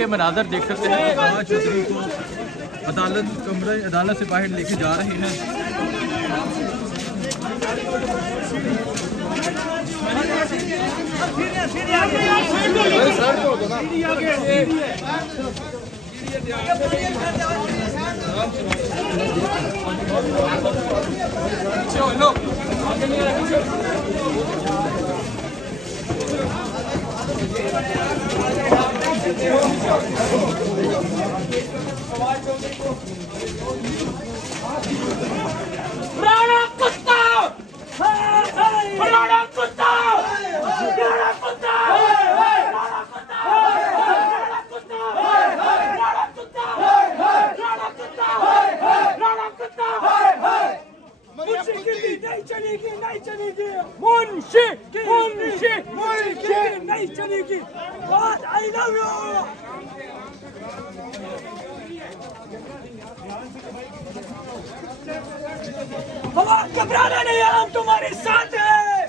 के मनाजर देख सकते हैं। आज चौधरी को अदालत से बाहर लेके जा रहे हैं। नहीं चलेगी मुंशी मुंशी मुंशी नहीं चलेगी। God, I love you। हम घबराना नहीं है, हम तुम्हारे साथ हैं।